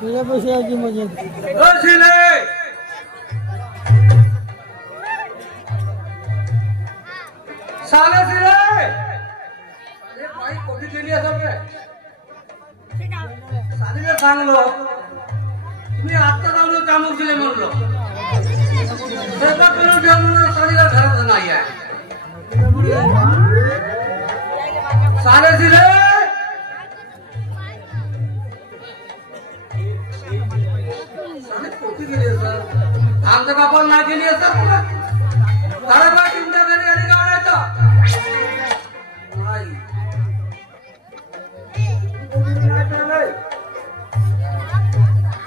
तुझ्या पैसे याची मजा साले सिरे अरे भाई कॉफी के लिए सब रे साले सांगलो तुम्ही आता जाऊन कामच दिले म्हणलो स्वयंपाक करून ठेव म्हणून सालीला घरात नाही आहे साले सिरे साले कॉफी के लिए सर आमचा कापड ना केली असतात तुला सारे बाय तुमच्या घरी आली का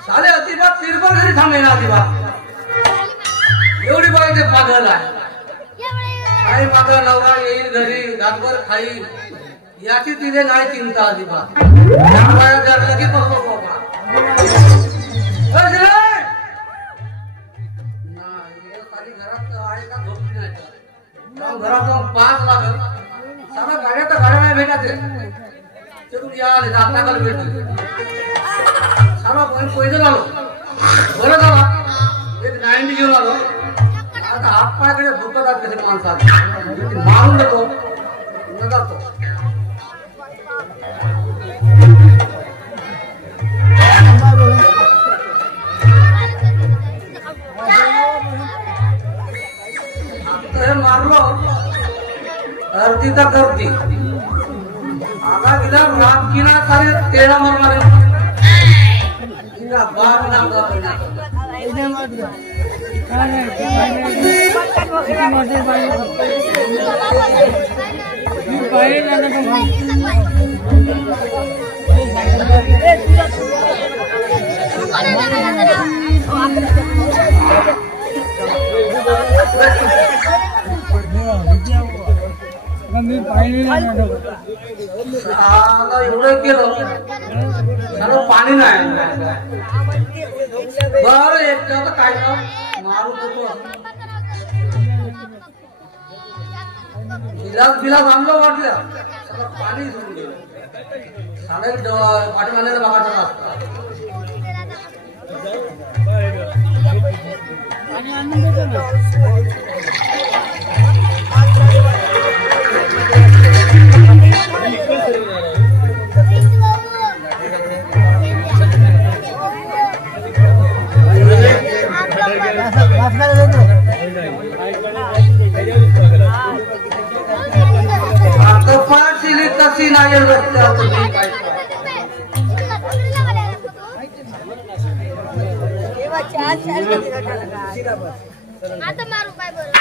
साले अतिबात तिरपल घरी थांबे ना अतिबात एवढी बाई ते पागल आहे काही माझा नवरा येईल घरी रातभर खाईल याची तिथे नाही चिंता अजिबात लगेच बसलो बाबा घरात आहे का झोपली नाही घरात जाऊन 5 लागल सारा गाड्या तर गाड्या नाही भेटायचे तिथून याल रात्नाकाल भेटतो सारा पैसे झालो बरं झाला एक 90 घेऊन आलो आता हात पायाकडे झोपतात कसे माणसात मारून देतो न जातो मारलो अर्धी तर गर्दी आगा गिला रात की ना सारे तेरा मर मारे बाप ना एवढं केलं सर्व पाणी नाही बरं एक काय ना मारू देतो बिलास आणलं वाटलं सगळं पाणी सुरू गेलं साडे पाठीमान्याला बघायचा असता तशी नाही आता मारू काय बरं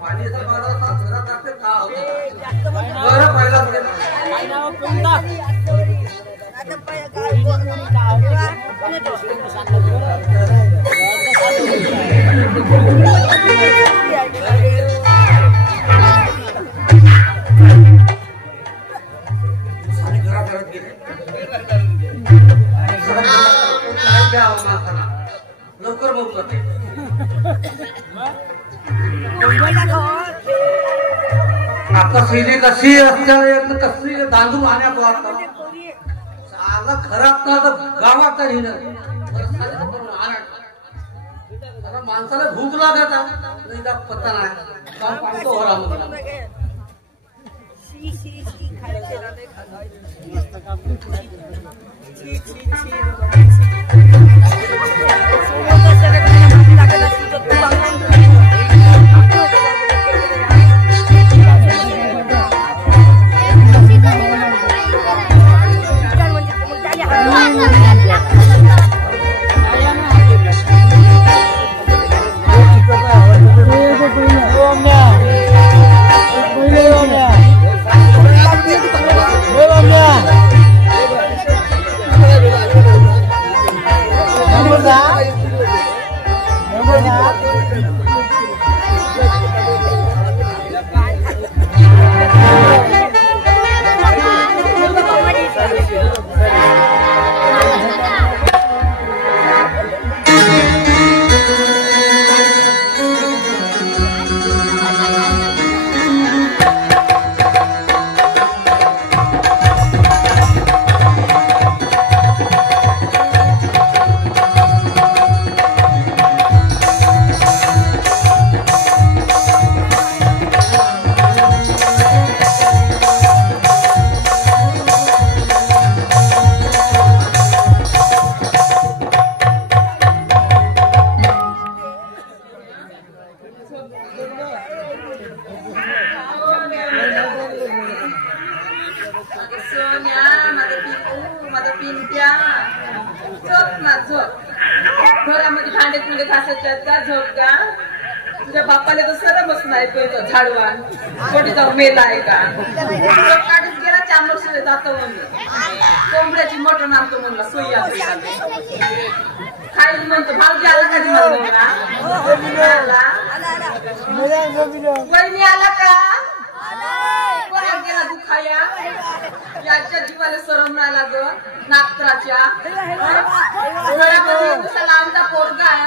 पाणी घरात टाकते का बरं पहिला लवकर बोलतो ते आता सिरी कशी असते कशी दांडून आणण्यात वाटतं साला खराब तर गावात माणसाला भूक लागत नाही पत्ता नाही पाणतो Memang सोन्या माझा पिंकू माझा पिंट्या झोप ना झोप घरामध्ये भांडेत मध्ये घासायच्यात का झोप का तुझ्या बापाला तर सरमच नाही पहिलं झाडवान कोणी जाऊन मेला आहे का काढून गेला 4 वर्ष जातो म्हणलं कोंबड्याची मटण आणतो म्हणला सोयी खाईल म्हणतो भाऊजी आला कधी वहिनी आला का गेला दुखाया याच्या जीवाला सरम नाही लागत नागत्राच्या आमचा पोरगा आहे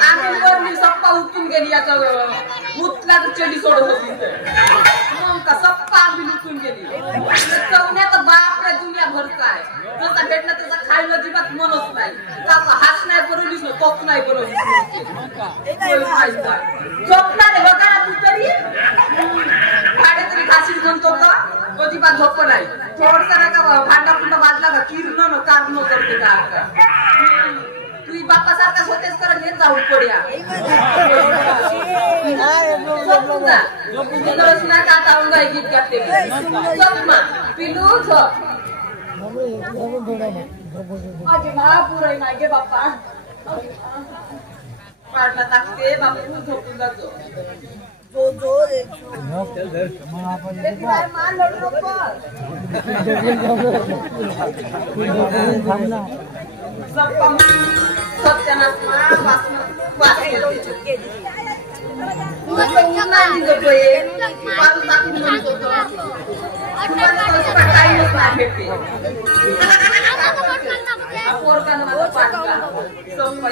आम्ही वरली सप्पा उठून गेली याच्या उतला तर चेडी सोडत होती मग का सप्पा आम्ही उठून गेली चवण्याचा बाप दुनिया भरचा आहे जसा भेटला तसा खायला जीवात मनच नाही त्याचा हात नाही बरोलीस तोच नाही बरोलीस झोपणार बघा तू तरी भाडे तरी घासील म्हणतो का अजिबात झोप नाही थोडसा नाही का भांडा पुन्हा वाजला का किरण कारणं करते का तू बाप्पा सारखाच होतेच करत घेत जाऊ पड्या नाही का आता गीत गाते झोप पिलू झोप माझे महापुराई नाही गे बाप्पा पाडला टाकते बापू झोपून जातो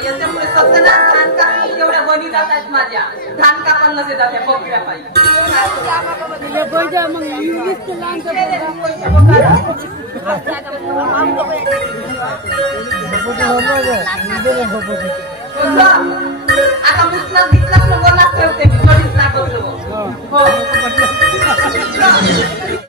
याच्यामुळे सत्यनारायण धान का एवढ्या बनी जातात माझ्या धान कापण नसे जाते बकऱ्या पाहिजे आता मुसला घेतला बोला ठेवते मी थोडीच नाटक